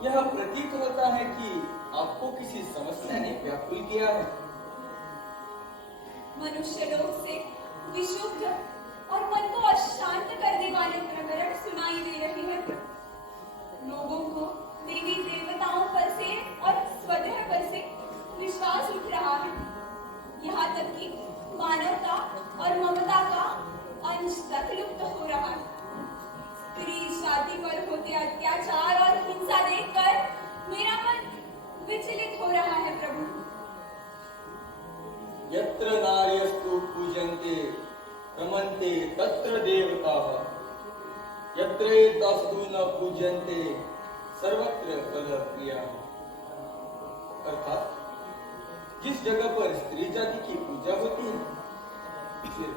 यह प्रतीत होता है कि आपको किसी समस्या ने व्याकुल किया है। मनुष्य लोक से विशुद्ध और मन को अशांत करने वाले प्रकरण सुनाई दे रहे हैं। लोगों को देवी देवताओं पर से और स्वतः पर से विश्वास उठ रहा है। यहाँ तक कि मानवता और ममता का अंश तक लुप्त हो रहा है। स्त्री जाति पर होते अत्याचार और हिंसा देखकर मेरा मन विचलित हो रहा है प्रभु। यत्र नार्यस्तु पूजन्ते रमन्ते तत्र देवताः, यत्र एतस्तु न पूजन्ते सर्वत्र कलहप्रियाः। अर्थात जिस जगह पर स्त्री जाति की पूजा होती है फिर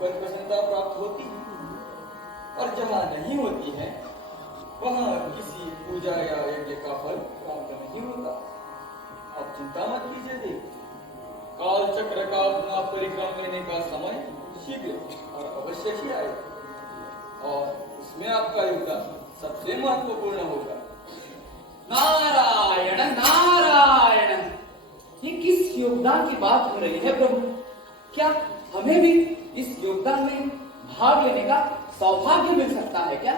पर प्रसन्नता प्राप्त होती है, और जहाँ नहीं होती है वहाँ किसी पूजा या यज्ञ का फल प्राप्त नहीं होता। आप चिंता मत कीजिए देव, काल चक्र का अपना परिक्रम लेने का समय शीघ्र और अवश्य ही आएगा और उसमें आपका योगदान सबसे महत्वपूर्ण होगा। नारायण नारायण, ये किस योगदान की बात हो रही है प्रभु? क्या हमें भी इस योगदान में भाग लेने का सौभाग्य मिल सकता है क्या?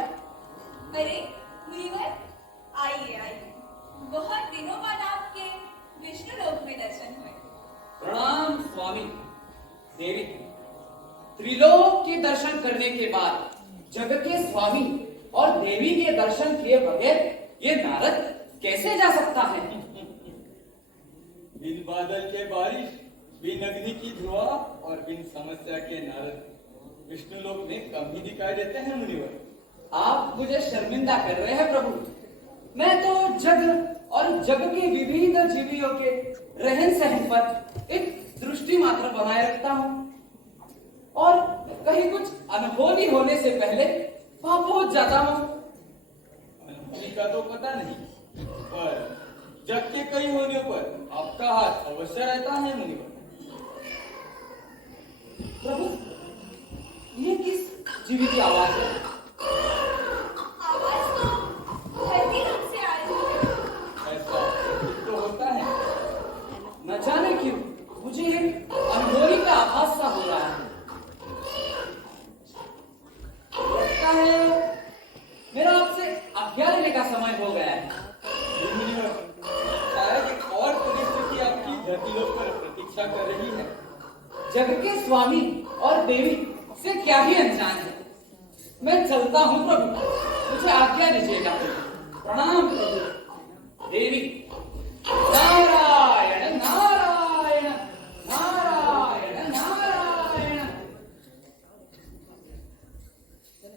अरे मुनिवर, आइए आइए, बहुत दिनों बाद आपके विष्णु लोक में दर्शन हुए। प्रणाम स्वामी। देवी, त्रिलोक के दर्शन करने के बाद जग के स्वामी और देवी के दर्शन किए बगैर ये नारद कैसे जा सकता है? बिन बादल के बारिश, बिन अग्नि की धुआं और बिन समस्या के नारद विष्णु लोक में कम ही दिखाई देते हैं मुनिवर। आप मुझे शर्मिंदा कर रहे हैं प्रभु। मैं तो जग और जग के विभिन्न जीवियों के रहन सहन पर एक दृष्टि मात्र बनाए रखता हूँ और कहीं कुछ अनहोनी होने से पहले वहां पहुंच जाता हूँ। अनहोनी का तो पता नहीं, पर जग के कई होने पर आपका हाथ अवश्य रहता है मुनिवर। प्रभु, ये किस जीवी की आवाज है? आवाज तो धरती लोक से आ रही है। ऐसा तो होता है। न जाने क्यों मुझे एक अनहोनी का आभास सा हो रहा है। लगता है मेरा आपसे आज्ञा लेने का समय हो गया है। मुनिवर, शायद एक और परिस्थिति आपकी धरती लोक पर प्रतीक्षा कर रही है। जग के स्वामी और देवी से क्या ही अनजान है। मैं चलता हूँ प्रभु, मुझे आज्ञा दीजिएगा। प्रणाम प्रभु। देवी, नारायण नारायण नारायण नारायण।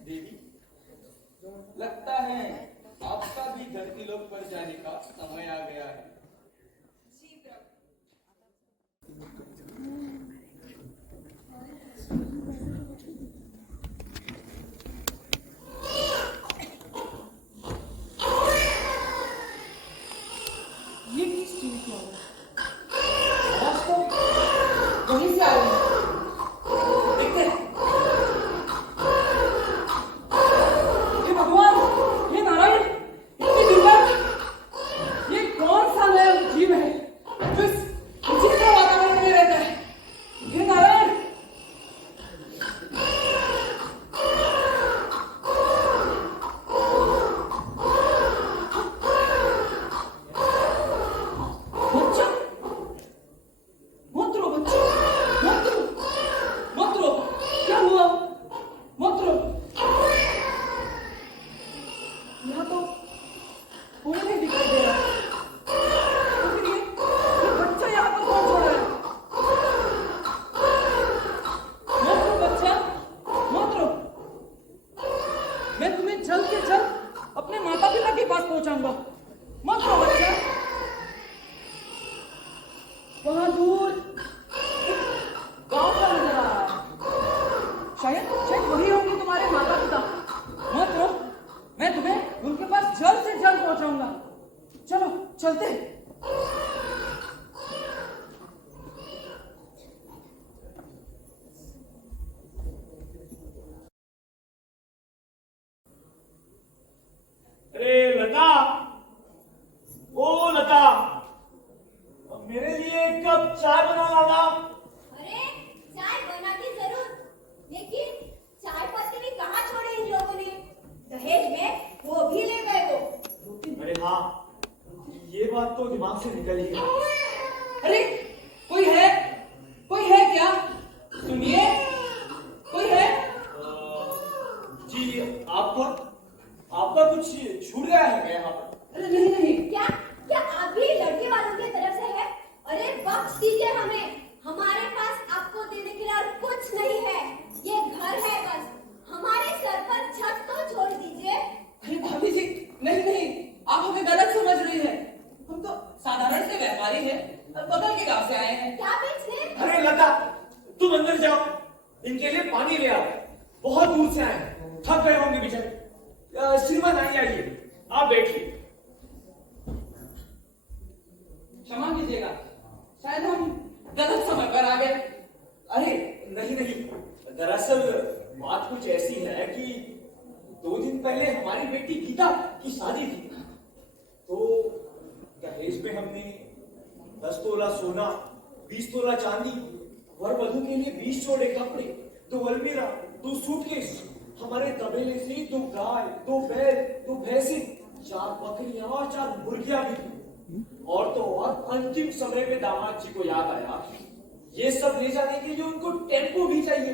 देवी, लगता है आपका भी धरती लोक पर जाने का समय आ गया है। जी प्रभु। ये किस चीज की आवाज? आवाज तो वहीं से आ रही है। देखते हैं। हे भगवान, हे नारायण, इतनी दूर तक ये कौन सा नया जीव है जो इस विचित्र वातावरण में रहता है? हे नारायण, बच्चा, मत रो बच्चा, मत रो, मत रो। क्या हुआ? मत रो। यहाँ तो कोई नहीं दिखाई दे रहा। तो फिर ये बच्चा यहाँ पर कौन छोड़ रहा है? मत रो बच्चा, मत रो। मैं तुम्हें जल्द से जल्द अपने माता पिता के पास पहुंचाऊंगा। मत रो बच्चा। वहां दूर गांव सा नजर आ रहा है। शायद वही होंगे तुम्हारे माता पिता। मत रो, मैं तुम्हें उनके पास जल्द से जल्द पहुंचाऊंगा। चलो चलते हैं। अरे लता, चाय बना लाना। अरे चाय बनाती जरूर, लेकिन चाय पत्ती भी कहाँ छोड़े इन लोगों ने? दहेज में वो भी ले गए वो। अरे हाँ, ये बात तो दिमाग से निकल ही गई। अरे कोई है क्या? सुनिए, कोई है? जी आपका कुछ छूट गया है क्या यहाँ पर? अरे नहीं, क्या क्या आप भी लड़के वालों की तरफ से है? अरे बख्श दीजिए हमें, हमारे पास आपको देने के लिए और कुछ नहीं है। ये घर है बस, हमारे सर पर छत तो छोड़ दीजिए। अरे भाभी जी, नहीं, आप हमें गलत समझ रही है। हम तो साधारण से व्यापारी हैं, बगल के गांव से आए हैं। क्या बेचने? अरे लता, तुम अंदर जाओ, इनके लिए पानी ले आओ, बहुत दूर से आए हैं, थक गए होंगे बेचारे। श्रीमान आइए, आप बैठिए। क्षमा कीजिएगा, शायद हम गलत समय पर आ गए। अरे नहीं, दरअसल बात कुछ ऐसी है कि 2 दिन पहले हमारी बेटी गीता की शादी थी, तो दहेज में हमने 10 तोला सोना, 20 तोला चांदी, वर वधू के लिए 20 जोड़े कपड़े, 2 अलमीरा, 2 सूटकेस, हमारे तबेले से 2 गाय, 2 बैल, 2 भैंसे, 4 बकरियां और 4 मुर्गियां भी थी। और तो और अंतिम समय में दामाद जी को याद आया, ये सब ले जाने के लिए उनको टेम्पो भी चाहिए।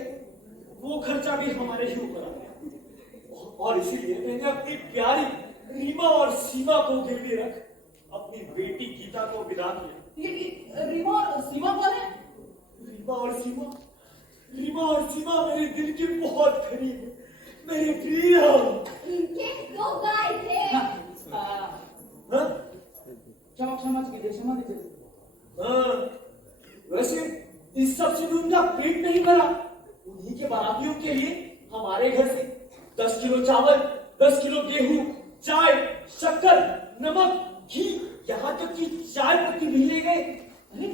वो खर्चा भी हमारे ही ऊपर आ गया, और इसीलिए मैंने अपनी प्यारी रीमा और सीमा को गिरवी रख अपनी बेटी गीता को विदा किया। ये रीमा और सीमा कौन है? रीमा और सीमा मेरे दिल के बहुत करीब है, मेरे प्रिय। इनके 2 गाय थे। हाँ? क्षमा कीजिए। हाँ, वैसे इस सब से भी उनका पेट नहीं भरा। उन्हीं के बारातियों के लिए हमारे घर से 10 किलो चावल, 10 किलो गेहूं, चाय, शक्कर, नमक, घी, यहाँ तक कि चाय पत्ती भी ले गए। अरे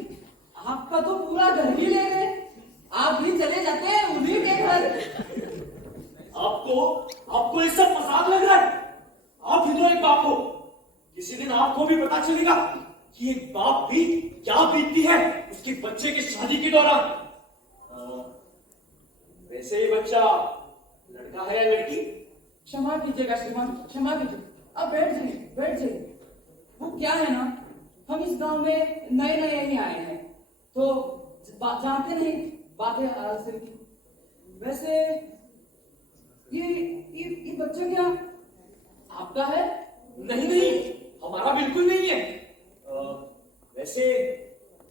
आपका तो पूरा घर ही ले गए। आप भी चले जाते हैं उन्हीं के घर। आपको ये सब मजाक लग रहा है? आप ही तो एक बाप हो, किसी दिन आपको भी पता चलेगा कि एक बाप भी क्या बीतती है उसके बच्चे की शादी के दौरान। वैसे ही बच्चा लड़का है या लड़की? क्षमा कीजिएगा श्रीमान, क्षमा कीजिए। अब बैठ जाइए। वो क्या है ना, हम इस गांव में नए ही आए हैं, तो जानते नहीं बातें सिर्फ। वैसे ये बच्चा क्या आपका है? नहीं, हमारा बिल्कुल नहीं है। वैसे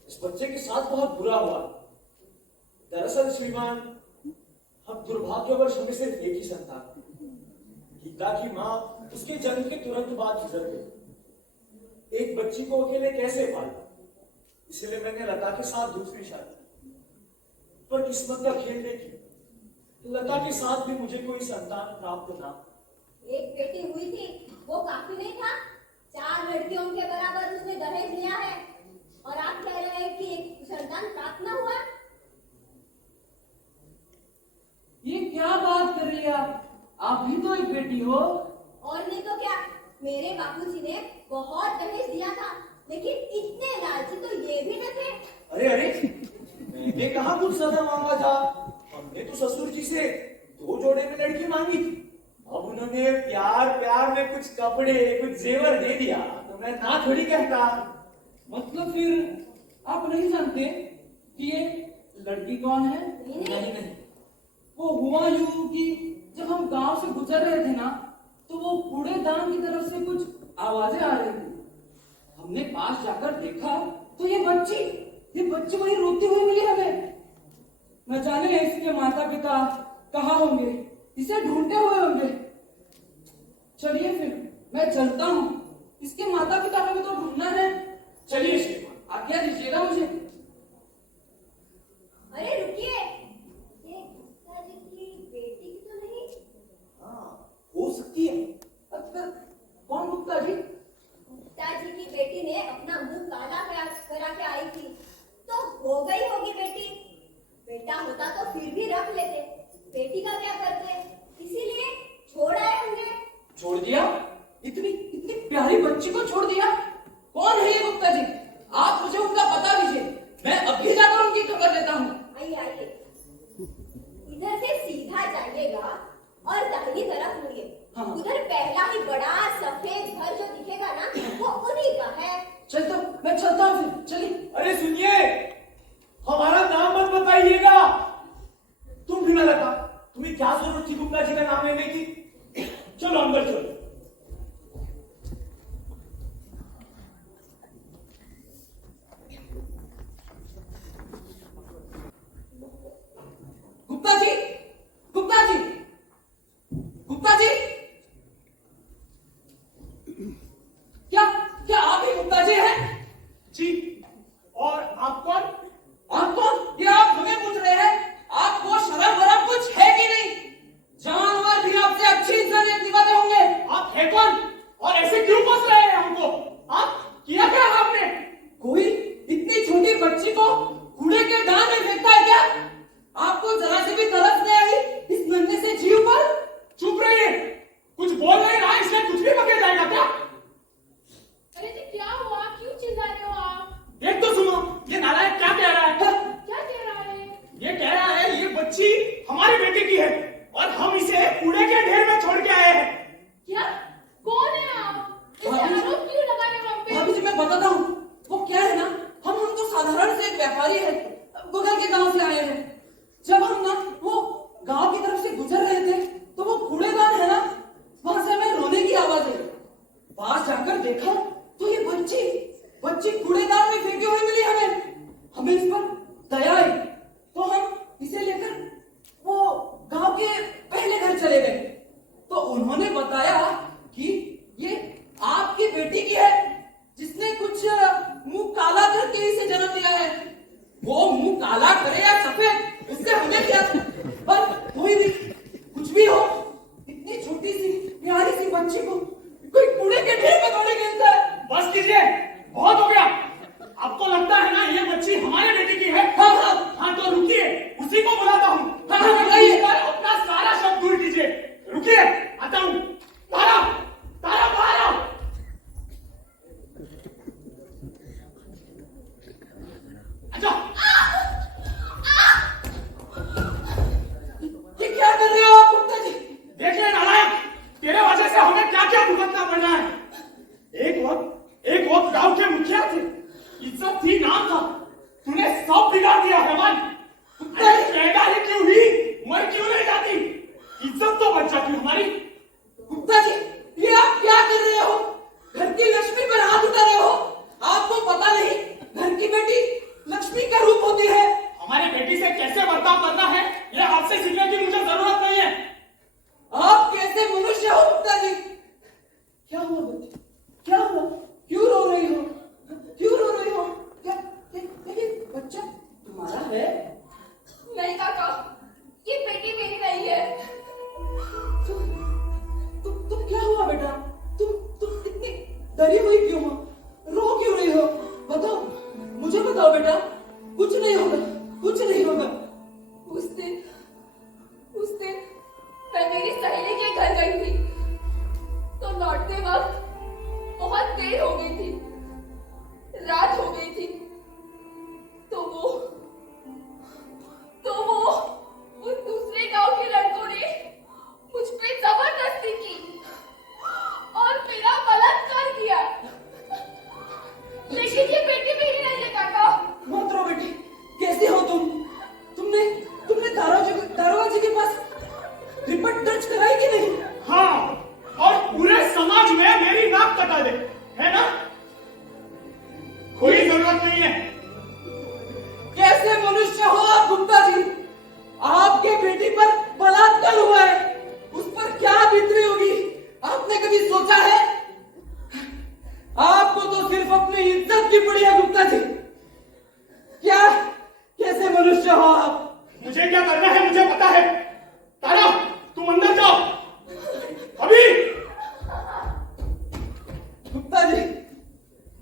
इस बच्चे के साथ बहुत बुरा हुआ। दरअसल श्रीमान, हम दुर्भाग्यवश हमें सिर्फ एक ही संतान, गीता की माँ उसके जन्म के तुरंत बाद गुजर गई। एक बच्ची को अकेले कैसे पालता, इसलिए मैंने लता के साथ दूसरी शादी। पर किस्मत का खेल देखी, लता के साथ भी मुझे कोई संतान प्राप्त ना। एक बेटी हुई थी, वो काफी नहीं था? 4 लड़कियों के बराबर उसने दहेज लिया है, और आप कह रहे हैं कि एक संतान प्राप्त न हुआ? ये क्या बात कर रही है आप भी तो एक बेटी हो। और नहीं तो क्या, मेरे बापूजी ने बहुत दहेज दिया था, लेकिन इतने लालची तो ये भी न थे। अरे मैंने कहा कुछ ज्यादा मांगा था। हमने तो ससुर जी से 2 जोड़े में लड़की मांगी थी। अब उन्होंने प्यार में कुछ कपड़े, कुछ जेवर दे दिया, तो मैं ना थोड़ी कहता। मतलब फिर आप नहीं जानते कि ये लड़की कौन है? नहीं। वो हुआ यूं कि जब हम गांव से गुजर रहे थे ना, तो वो कूड़ेदान की तरफ से कुछ आवाजें आ रही थी। हमने पास जाकर देखा तो ये बच्ची वही रोती हुई मिली हमें। न जाने इसके माता पिता कहाँ होंगे, इसे ढूंढते हुए होंगे। चलिए फिर मैं चलता हूँ, इसके माता पिता को भी तो ढूंढना है। चलिए श्रीमान, आज्ञा दीजिएगा मुझे। अरे रुकिए, ये गुप्ता जी की बेटी की तो नहीं? हाँ, हो सकती है। कौन गुप्ता जी? गुप्ता जी की बेटी ने अपना मुंह काला करा के आई थी, तो हो गई होगी बेटी। बेटा होता तो फिर भी रख लेते, बेटी का क्या करते, इसीलिए छोड़ आए होंगे। छोड़ दिया? इतनी प्यारी बच्ची को छोड़ दिया? कौन है ये गुप्ता जी? आप मुझे उनका पता दीजिए, मैं अभी जाकर उनकी खबर लेता हूँ। आइए आइए, इधर से सीधा जाइएगा और दाहिनी तरफ मुड़िए। हाँ। उधर पहला ही बड़ा सफेद घर जो दिखेगा ना, वो उन्हीं का है। चलता हूँ, मैं चलता हूँ फिर, चलिए। अरे सुनिए, हमारा नाम मत बताइएगा। तुम भी ना लगा, तुम्हें क्या जरूरत थी गुप्ता जी का नाम लेने की? चलो अंदर चलो। गुप्ता जी, गुप्ता जी, गुप्ता जी, क्या क्या आप ही गुप्ता जी हैं? जी, और आप कौन? आप कौन? ये आप हमें पूछ रहे हैं? आपको शर्म वरम कुछ है कि नहीं? जानवर भी आपसे अच्छी इंसानियत दिखाते होंगे। आप है कौन? और ऐसे क्यों पूछ रहे हैं हमको? आप किया क्या आपने? कोई इतनी छोटी बच्ची को कूड़े के दान में फेंकता है क्या? आपको जरा से भी तरस नहीं आई इस नन्हे से जीव पर? चुप रहिए, कुछ बोल नहीं रहा, इसलिए कुछ भी पकड़ जाएगा क्या? अरे जी क्या हुआ, क्यों चिल्ला रहे हो आप? एक तो सुनो, ये नालायक क्या कह रहा है? क्या कह रहा है? ये कह रहा है ये बच्ची हमारी बेटी की है और हम इसे कूड़े के ढेर में छोड़ के आए हैं। क्या? कौन है आप? ऐसे भाभी जी- आरोप क्यों लगा रहे हो हम पे? भाभी जी मैं बताता हूँ, वो क्या है ना, हम तो साधारण से एक व्यापारी है, बगल के गांव से आए हैं। जब हम ना वो गांव की तरफ से गुजर रहे थे तो वो कूड़ेदान है ना, वहां से हमें रोने की आवाज आई। पास जाकर देखा तो ये बच्ची कूड़ेदान में फेंकी हुई मिली हमें इस पर दया आई तो हम इसे लेकर वो गांव के पहले घर चले गए। तो उन्होंने बताया कि ये आपकी बेटी की है जिसने कुछ मुंह काला करके इसे जन्म दिया है। वो मुंह काला करे या सफेद उससे हमें क्या, पर कोई भी कुछ भी हो, इतनी छोटी सी प्यारी सी बच्ची को कोई कूड़े के ढेर में थोड़ी गिरता है। बस कीजिए, बहुत हो गया। आपको लगता है ना ये बच्ची हमारे बेटी की है? हाँ तो रुकिए, उसी को बुलाता हूँ। बुलाइए। अपना सारा शब्द दूर कीजिए। रुकिए, आता हूँ। तारा, तारा बाहर आओ। अच्छा, ये क्या कर रहे हो आप गुप्ता जी? देखिए नालायक, तेरे वजह से हमें क्या क्या भुगतना पड़ रहा है। एक वक्त गांव के मुखिया थे, इज्जत थी, नाम था, तूने सब बिगाड़ दिया है भाई। अरे पैदा ही क्यों हुई, मर क्यों नहीं जाती, इज्जत तो बच जाती हमारी। गुप्ता जी ये आप क्या कर रहे हो? घर की लक्ष्मी पर हाथ उठा रहे हो। आपको पता नहीं घर की बेटी लक्ष्मी का रूप होती है। हमारी बेटी से कैसे बर्ताव करना है ये आपसे सीखने की मुझे जरूरत नहीं है। आप कैसे मनुष्य हो गुप्ता जी? क्या हुआ बच्ची, क्या हुआ, क्यों रो रही हो, क्यों रो रही हो? क्या ये बच्चा तुम्हारा है? नहीं काका, ये बेटी मेरी नहीं है। तुम क्या हुआ बेटा? तुम इतनी डरी हुई क्यों हो, रो क्यों रही हो? बताओ, मुझे बताओ बेटा। कुछ नहीं होगा, कुछ नहीं होगा। उस दिन मैं मेरी सहेली के घर गई थी तो लौटते वक्त बहुत देर हो गई थी, रात हो गई थी। तो वो उन दूसरे गांव के लड़कों ने मुझ पे जबरदस्ती की और मेरा बलात्कार किया। लेकिन ये बेटी मेरी नहीं है काका। मत रो बेटी, कैसे हो तुम? तुमने दारोगा जी के पास रिपोर्ट दर्ज कराई कि नहीं? हाँ, और पूरे समाज में मेरी नाक कटा दे, है ना? कोई जरूरत नहीं है। कैसे मनुष्य हो आप गुप्ता जी? आपके बेटी पर बलात्कार हुआ है, उस पर क्या बीतती होगी आपने कभी सोचा है? आपको तो सिर्फ अपनी इज्जत की पड़ी है गुप्ता जी। क्या कैसे मनुष्य हो आप? मुझे क्या करना है मुझे पता है। तारा, तुम अंदर जाओ अभी। गुप्ता जी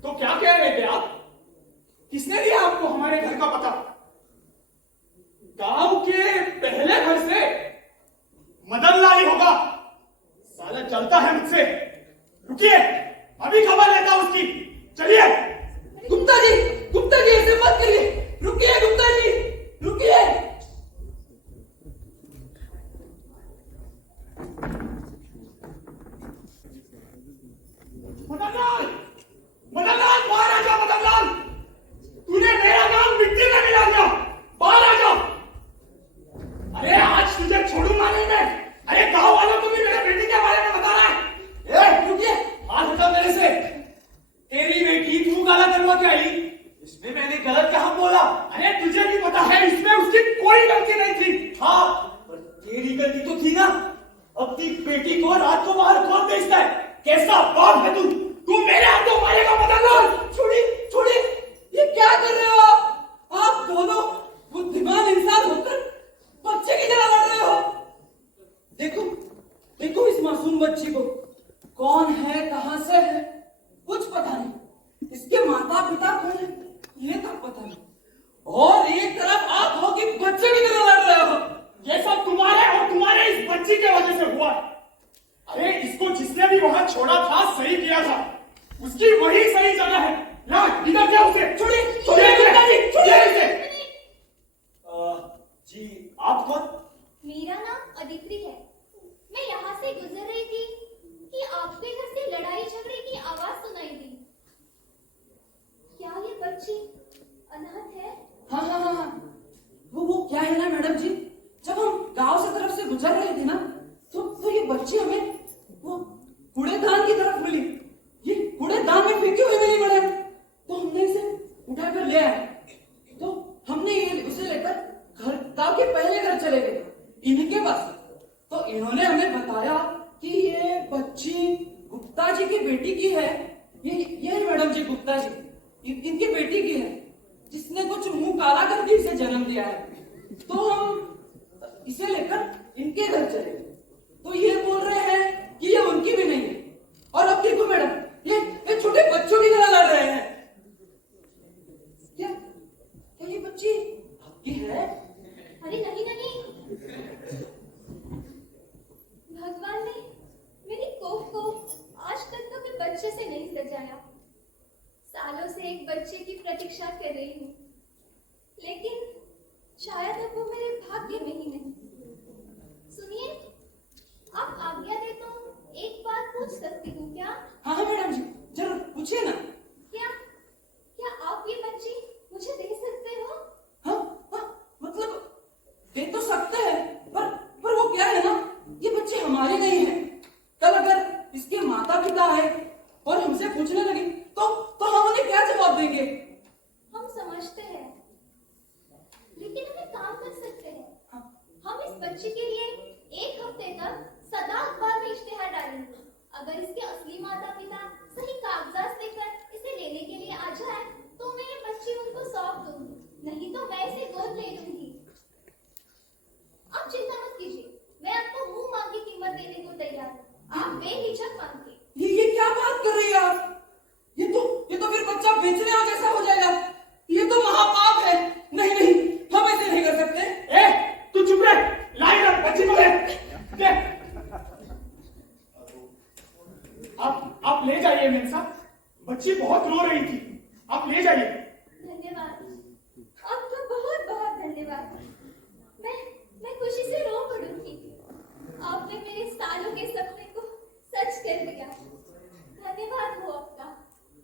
तो क्या कह रहे थे आप? किसने दिया आपको हमारे घर का पता? गांव के पहले घर से मदन लाल ही होगा, साला चलता है मुझसे। रुकिए, अभी खबर लेता हूं उसकी। चलिए। गुप्ता जी ऐसे मत करिए, काला करवा के आई? इसमें मैंने गलत कहाँ बोला? अरे तुझे भी पता है इसमें उसकी कोई गलती नहीं थी। हाँ, पर तेरी गलती तो थी ना। अपनी बेटी को रात को बाहर कौन भेजता है? कैसा बाप है तू? तू मेरे हाथों मारेगा मदन। छोड़िए छोड़िए, ये क्या कर रहे हो आप दोनों बुद्धिमान इंसान होकर बच्चे की तरह लड़ रहे हो। देखो देखो इस मासूम बच्ची को, कौन है कहां से है कुछ पता नहीं, इसके माता पिता कौन है ये तक पता नहीं, और एक तरफ आप हो कि बच्चे की तरह लड़ रहे हो। ये सब तुम्हारे और तुम्हारे इस बच्ची के वजह से हुआ है। अरे इसको जिसने भी वहां छोड़ा था सही किया था, उसकी वही सही जगह है। ला इधर जाओ उसे। छोड़िए जी, आप कौन? मेरा नाम अदिति है। मैं यहाँ से गुजर रही थी कि आपके घर से लड़ाई झगड़े की आवाज सुनाई दी। क्या ये बच्ची अनाथ है? हाँ, वो क्या है ना मैडम जी, जब हम गांव से तरफ से गुजर रहे थे ना, तो ये बच्ची हमें वो कूड़ेदान की तरफ मिली। ये कूड़ेदान में फेंकी हुई मिली मैडम, तो हमने इसे उठाकर ले आए। तो हमने ये उसे लेकर गांव के पहले घर चले गए इनके पास। तो इन्होंने हमें बताया कि ये बच्ची गुप्ता जी की बेटी की है। ये मैडम जी गुप्ता जी इनकी बेटी की है, जिसने कुछ मुंह काला करके इसे जन्म दिया है। तो हम इसे लेकर इनके घर चले गए, तो ये बोल रहे हैं कि ये उनकी भी नहीं है। और अब देखो मैडम, ये छोटे बच्चों की तरह लड़ रहे हैं। क्या ये बच्ची आपकी है? अरे नहीं नहीं, भगवान ने मेरी कोख को आज तक कभी बच्चे से नहीं सजाया। सालों से एक बच्चे की प्रतीक्षा कर रही हूँ, लेकिन शायद अब वो मेरे भाग्य में ही नहीं। सुनिए, आप आज्ञा दे तो एक बात पूछ सकती हूँ क्या? हाँ मैडम जी, जरूर पूछिए ना। क्या आप ये बच्ची मुझे दे सकते हो? हाँ, मतलब दे तो सकते हैं, पर वो क्या है ना, ये बच्ची हमारी नहीं है। कल अगर इसके माता पिता है और हमसे पूछने लगे तो हम उन्हें क्या जवाब देंगे? हम समझते हैं, लेकिन हम एक काम कर सकते हैं। हम इस बच्ची के लिए एक हफ्ते तक सदा अखबार में इश्तेहार डालेंगे। अगर इसके असली माता पिता सही कागजात लेकर इसे लेने के लिए आ जाए तो मैं ये बच्ची उनको सौंप दूंगी, नहीं तो मैं इसे गोद ले लूंगी। आप चिंता मत कीजिए, मैं आपको मुंह मांगी कीमत देने को तैयार हूँ। आप बेहिचक मांगिए। ये क्या बात कर रही है आप? ये तो फिर बच्चा बेचने और जैसा हो जाएगा। ये तो महापाप है। नहीं, हम ऐसे नहीं कर सकते। तू चुप रह। ला इधर बच्ची को ले। आप ले जाइए मेरे साथ, बच्ची बहुत रो रही थी, आप ले जाइए। धन्यवाद, आपका बहुत बहुत धन्यवाद। मैं खुशी से रो पड़ूंगी। आपने मेरे सालों के सपने को सच कर दिया। धन्यवाद हो आपका।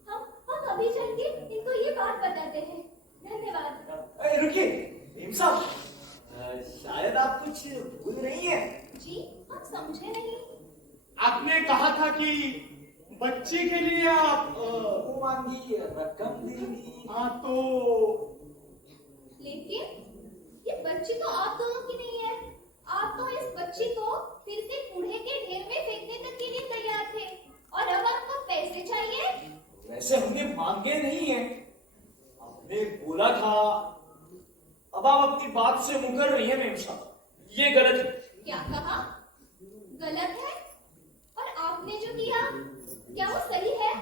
हम अभी चल के इनको ये बात बताते हैं। धन्यवाद। रुकिए भीम साहब, शायद आप कुछ भूल रही हैं। जी, हम समझे नहीं। आपने कहा था कि बच्ची के लिए आप वो मांगी रकम देंगी। हाँ तो लेकिन ये बच्ची तो आप दोनों की नहीं है। आप तो इस बच्ची को फिर से कूड़े के ढेर में फेंकने तक के लिए तैयार थे, और अब आपको पैसे चाहिए। वैसे हमने मांगे नहीं है, हमने बोला था। अब आप अपनी बात से मुकर रही हैं मेम साहब, ये गलत है। क्या कहा? गलत है? और आपने जो किया क्या वो सही है?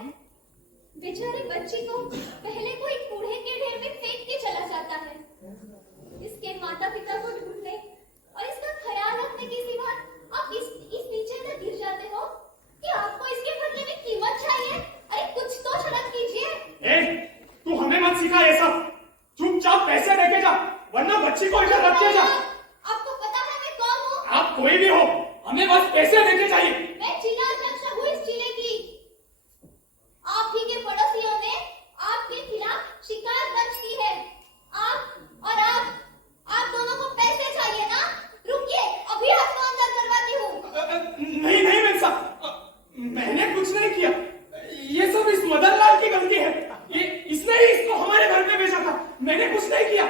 बेचारे बच्ची को पहले कोई कूड़े के ढेर में फेंक के चला जाता है। इसके माता पिता को ढूंढने और इसका ख्याल रखने के सिवा आप इस नीचे तक गिर जाते हो कि आपको इसके बदले में कीमत चाहिए। अरे कुछ तो शर्म कीजिए। तू हमें मत सिखा ये सब, चुपचाप पैसे लेके जा, वरना बच्ची को इधर रख के जा। आपको पता है मैं कौन हूँ? आप कोई भी हो, हमें बस पैसे लेके चाहिए। मैं जिला अध्यक्ष हूँ इस जिले की। आप ही के पड़ोसियों ने आपके खिलाफ शिकायत दर्ज की है। आप दोनों को मैंने कुछ नहीं किया।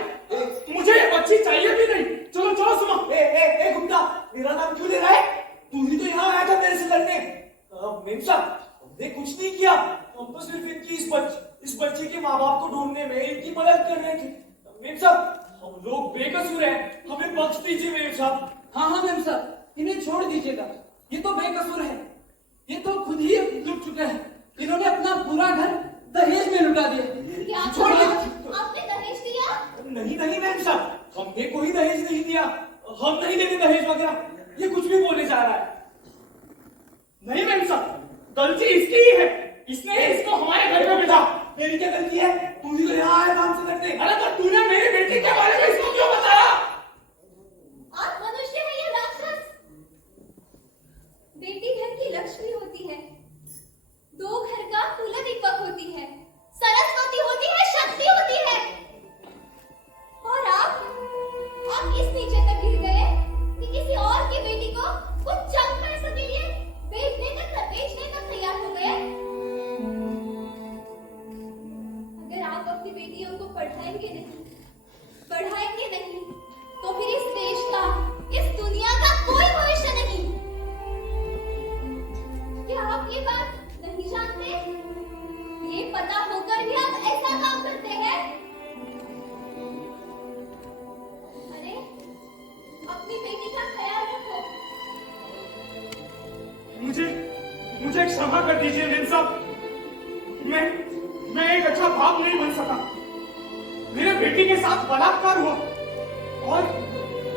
मुझे ये बच्ची चाहिए भी नहीं। चलो चलो सुनो। ए गुप्ता, मेरा नाम क्यों ले रहा है? तू ही तो यहाँ आया था मेरे से लड़ने। मेम साहब, हमने कुछ नहीं किया। हम तो सिर्फ इनकी इस बच्ची के माँ बाप को ढूंढने में इनकी मदद कर रहे थे। मेम साहब, हम लोग बेकसूर हैं, हमें बख्श दीजिए मेम साहब। हाँ हाँ मेम साहब, इन्हें छोड़ दीजिएगा। ये तो बेकसूर है, ये तो खुद ही लुट चुके हैं। इन्होंने अपना पूरा घर दहेज में लुटा दिया। क्या छोड़ कहा? दीजिए। आपने दहेज दिया? नहीं नहीं मैम साहब, हमने कोई दहेज नहीं दिया। हम नहीं देते दहेज वगैरह। ये कुछ भी बोले जा रहा है। नहीं मैम साहब, गलती इसकी ही है। इसने ही इसको हमारे घर पे भेजा। मेरी क्या गलती है? तू ही तो यहाँ आया काम से करने। अरे तो तूने मेरी बेटी के बारे में इसको क्यों बताया? आप मनुष्य हैं या राक्षस? बेटी घर की लक्ष्मी होती है, दो घर का कुल दीपक होती है, सरस्वती होती है, शक्ति होती है। और आप इस नीचे तक गिर गए कि किसी और की बेटी को कुछ चंद पैसों के लिए बेचने तक तैयार हो गए। अगर आप अपनी बेटियों को पढ़ाएंगे नहीं, तो फिर इस देश का, इस दुनिया का कोई भविष्य नहीं। क्या आप ये बात नहीं जानते? ये पता होकर भी आप ऐसा काम करते हैं? अरे, अपनी बेटी का ख्याल रखो। मुझे क्षमा कर दीजिए मेम साहब। मैं एक अच्छा बाप नहीं बन सका। मेरे बेटी के साथ बलात्कार हुआ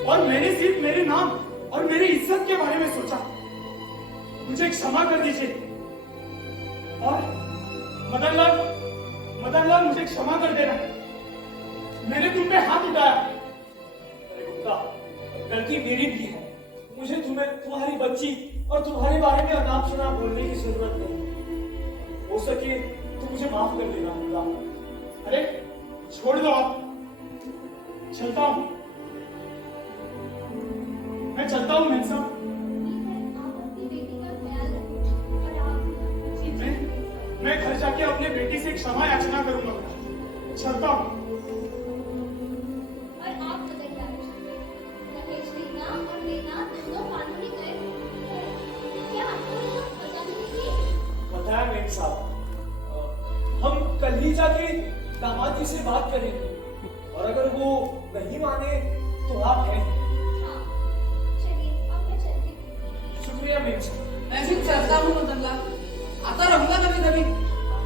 और मैंने सिर्फ मेरे नाम और मेरी इज्जत के बारे में सोचा। मुझे क्षमा कर दीजिए। और मदन लाल मुझे क्षमा कर देना। मैंने तुम पे हाथ उठाया। अरे गुप्ता, गलती मेरी भी है। मुझे तुम्हारी बच्ची और तुम्हारे बारे में अनाप शनाप बोलने की जरूरत नहीं। हो सके तो मुझे माफ कर देना गुप्ता। अरे छोड़ दो आप। चलता हूं, मैं चलता हूं मेम साहब। आप अपनी बेटी का ख्याल रखें और आप मैं घर जाके अपने बेटी से क्षमा याचना करूंगा। चलता हूं। और आप बताइए, दहेज देना और लेना दोनों कानूनी गैर है। क्या आपको ये बात पता नहीं थी? बताया मेम साहब। हम कल ही जाके दामाद जी से बात करेंगे और अगर वो नहीं माने तो आप हैं। हाँ, चलिए अब मैं चलती हूँ। शुक्रिया मेम साहब। मैं भी चलता हूँ मदन लाल, आता रहूंगा कभी कभी।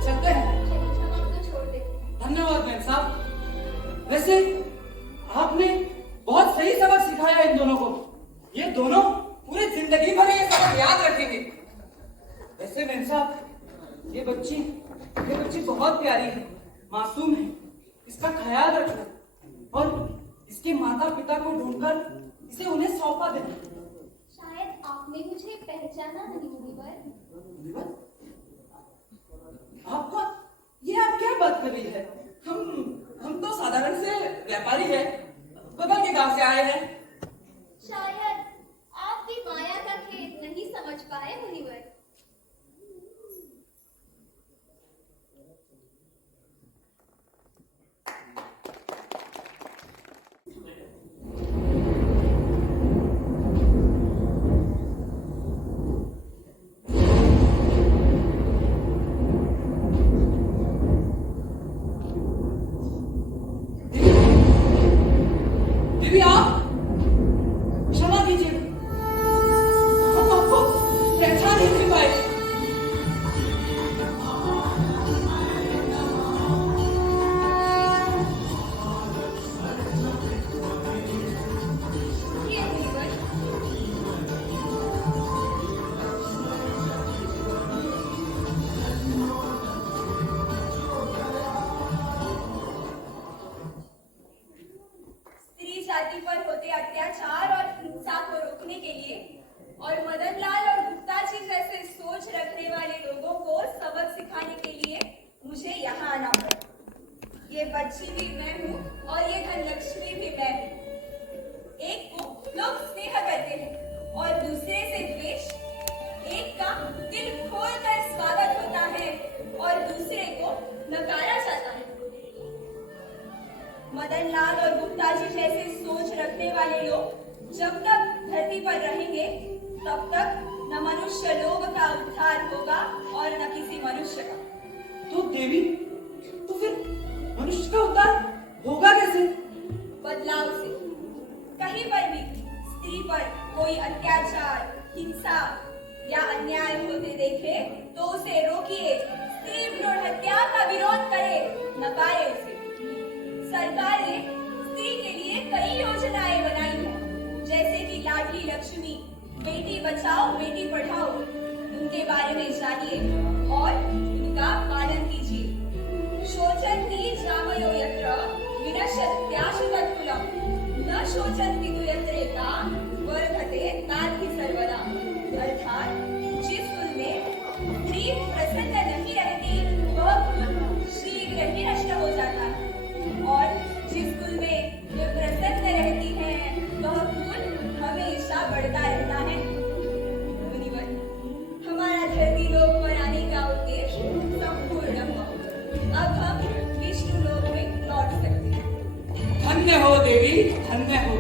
चलते हैं। चलिए, हम आपको छोड़ देते हैं। धन्यवाद मेम साहब। वैसे आपने बहुत सही सबक सिखाया इन दोनों को। ये दोनों पूरी जिंदगी भर ये सबक याद रखेंगे। वैसे मेम साहब, ये बच्ची बहुत प्यारी है, मासूम है। इसका ख्याल रखना और इसके माता पिता को ढूंढकर इसे उन्हें सौंपा देना। शायद आपने मुझे पहचाना नहीं मुनिवर। आपका ये आप क्या बात कर रही है? हम तो साधारण से व्यापारी हैं, बगल के गांव से आए हैं। शायद आप भी माया का खेल नहीं समझ पाए मुनिवर। दीदी आप क्षमा कीजिए, हम आपको पहचान ही नहीं पाए। ये मुनिवर, स्त्री जाति पर होते अत्याचार और हिंसा को रोकने के लिए और मदन लाल और गुप्ता जी जैसे सोच रखने वाले लोगों को सबक सिखाने के लिए मुझे यहाँ आना पड़ा। ये बच्ची भी मैं हूँ और ये धनलक्ष्मी भी मैं हूँ। एक को लोग स्नेह करते हैं और दूसरे से द्वेष। एक का दिल खोलकर स्वागत होता है और दूसरे को नकारा जाता है। मदनलाल और गुप्ता जी जैसे सोच रखने वाले लोग जब तक धरती पर रहेंगे तब तक न मनुष्य लोग का उद्धार होगा और न किसी मनुष्य का। तो देवी, तो फिर मनुष्य का उद्धार होगा कैसे? बदलाव से। कहीं पर भी स्त्री पर कोई अत्याचार, हिंसा या अन्याय होते देखे तो उसे रोकिए, स्त्री भ्रूण हत्या का विरोध करे, नकारे उसे। सरकार ने स्त्री के लिए कई योजनाएं बनाई हैं, जैसे कि लाडली लक्ष्मी, बेटी बचाओ बेटी पढ़ाओ। उनके बारे में जानिए और उनका पालन कीजिए। शोचन्ति जामयो यत्र विनश्यत्याशु तत्कुलम्, न शोचन्ति तु यत्रेता वर्धते तादृ सर्वदा। अर्थात जिस कुल में स्त्री प्रसन्न नहीं रहती वह कुल शीघ्र ही नष्ट हो जाता है, और जिस कुल में वे प्रसन्न रहती है वह कुल हमेशा बढ़ता रहता है। मुनिवर, हमारा धरती लोक पर आने का उद्देश्य संपूर्ण हुआ। अब हम विष्णु लोक में लौट सकते हैं। धन्य हो देवी, धन्य हो।